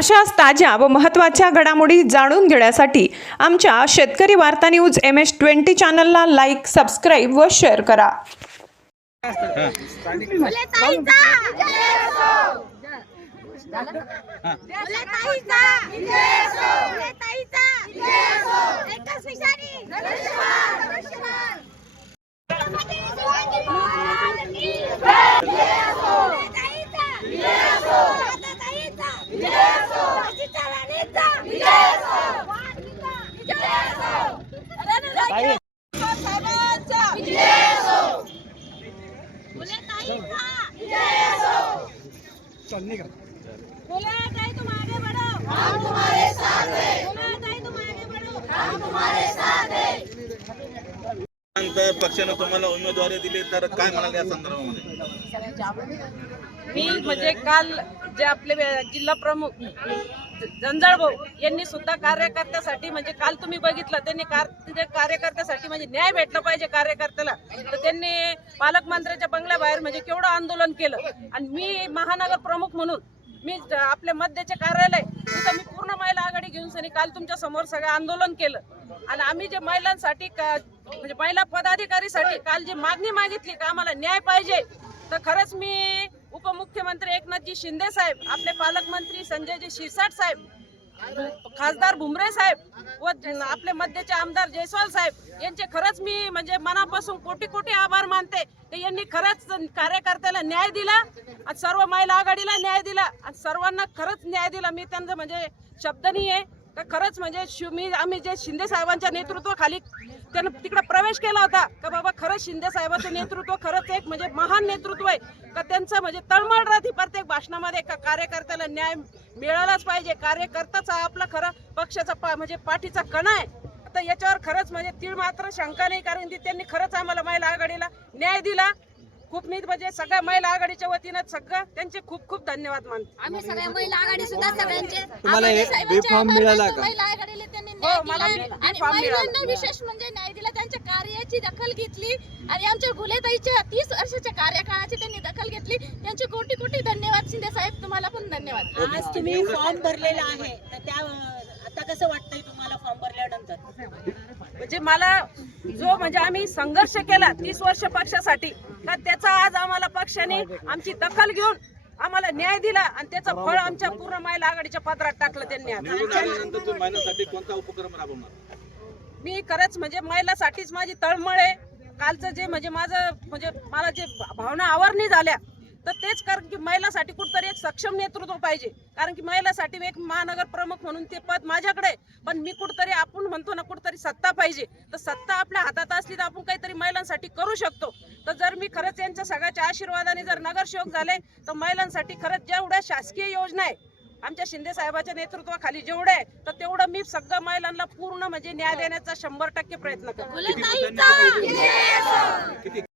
अशाच ताज्या व महत्त्वाच्या घडामोडी जाणून घेण्यासाठी आमच्या शेतकरी वार्ता न्यूज एम एस ट्वेंटी चॅनलला लाईक सबस्क्राईब व शेअर करा. Yeah! ताईचा मुले बोला ताई तुम आगे बढ़ो हम तुम्हारे साथ हैं बोला ताई तुम आगे बढ़ो हम तुम्हारे साथ हैं नंतर पक्षानं तुम्हाला उमेदवारी दिली तर काय म्हणाल या संदर्भामध्ये? मी म्हणजे काल जे आपले जिल्हा प्रमुख जंजाळ भाऊ यांनी सुद्धा कार्यकर्त्यासाठी म्हणजे काल तुम्ही बघितलं त्यांनी म्हणजे कार्यकर्त्यासाठी म्हणजे न्याय भेटला पाहिजे कार्यकर्त्याला. तर त्यांनी पालकमंत्र्याच्या बंगल्याबाहेर म्हणजे केवढं आंदोलन केलं. आणि मी महानगर प्रमुख म्हणून मी आपल्या मध्याचे कार्यालय तिथं मी पूर्ण महिला आघाडी घेऊन सनी काल तुमच्यासमोर सगळं आंदोलन केलं. आणि आम्ही जे महिलांसाठी म्हणजे महिला पदाधिकारीसाठी काल जी मागणी मागितली का आम्हाला न्याय पाहिजे तर खरंच मी उपमुख्यमंत्री एकनाथजी शिंदे साहेब आपले पालकमंत्री संजयजी शिरसाट साहेब खासदार भुमरे साहेब व आपले मध्यचे आमदार जयस्वाल साहेब यांचे खरंच मी म्हणजे मनापासून कोटी कोटी आभार मानते. की यांनी खरंच कार्यकर्त्याला न्याय दिला आणि सर्व महिला आघाडीला न्याय दिला आणि सर्वांना खरंच न्याय दिला. मी त्यांचं म्हणजे शब्द नाही आहे. का खरंच म्हणजे शिव- मी आम्ही जे शिंदे साहेबांच्या नेतृत्वाखाली त्यानं तिकडे प्रवेश केला होता. का बाबा खरंच शिंदे साहेबाचं नेतृत्व खरंच एक म्हणजे महान नेतृत्व आहे. का त्यांचं म्हणजे तळमळ राहते प्रत्येक भाषणामध्ये. का कार्यकर्त्याला न्याय मिळालाच पाहिजे. कार्यकर्ताच हा आपला खरा पक्षाचा पा म्हणजे पाठीचा कणा आहे. आता याच्यावर खरंच म्हणजे तीळ मात्र शंका नाही. कारण की त्यांनी खरंच आम्हाला महिला आघाडीला न्याय दिला. खूप मी म्हणजे सगळ्या महिला आघाडीच्या वतीनं सगळं त्यांचे खूप खूप धन्यवाद मानतो. आम्ही सगळ्या महिला आघाडी सुद्धा सगळ्यांचे तुम्हाला हे साहेबांचे फॉर्म आभार मिळाला मानतो. का? महिला आघाडीला त्यांनी हो, न्याय मला दिला आणि फॉर्म मिळाला. महिलांना विशेष म्हणजे न्याय दिला. त्यांच्या कार्याची दखल घेतली आणि आमच्या गुलेताईच्या तीस वर्षाच्या कार्यकाळाची त्यांनी दखल घेतली. त्यांचे कोटी कोटी धन्यवाद शिंदे साहेब तुम्हाला पण धन्यवाद. आज तुम्ही फॉर्म भरलेला आहे. तर त्या आता कसं वाटतंय तुम्हाला फॉर्म भरल्यानंतर? म्हणजे मला जो म्हणजे आम्ही संघर्ष केला तीस वर्ष पक्षासाठी का त्याचा आज आम्हाला पक्षाने आमची दखल घेऊन आम्हाला न्याय दिला आणि त्याचं फळ आमच्या पूर्ण महिला आघाडीच्या पदरात टाकलं त्यांनी आज निवडून आल्यानंतर तुम्ही महिलांसाठी कोणता उपक्रम राबवणार? मी खरंच म्हणजे महिलासाठीच माझी तळमळ आहे. कालचं जे म्हणजे माझं म्हणजे मला जे भावना आवरणी झाल्या तर तेच कारण की महिलासाठी कुठतरी एक सक्षम नेतृत्व पाहिजे. कारण की महिलासाठी एक महानगर प्रमुख म्हणून ते पद माझ्याकडे आहे. पण मी कुठतरी आपण म्हणतो ना कुठतरी सत्ता पाहिजे. तर सत्ता आपल्या हातात असली तर आपण काहीतरी महिलांसाठी करू शकतो. तर जर मी खरंच यांच्या सगळ्याच्या आशीर्वादाने जर नगरसेवक झाले तर महिलांसाठी खरंच जेवढ्या शासकीय योजना आहे आमच्या शिंदे साहेबाच्या नेतृत्वाखाली जेवढे आहे तर तेवढं मी सगळं महिलांना पूर्ण म्हणजे न्याय देण्याचा शंभर टक्के प्रयत्न करतो.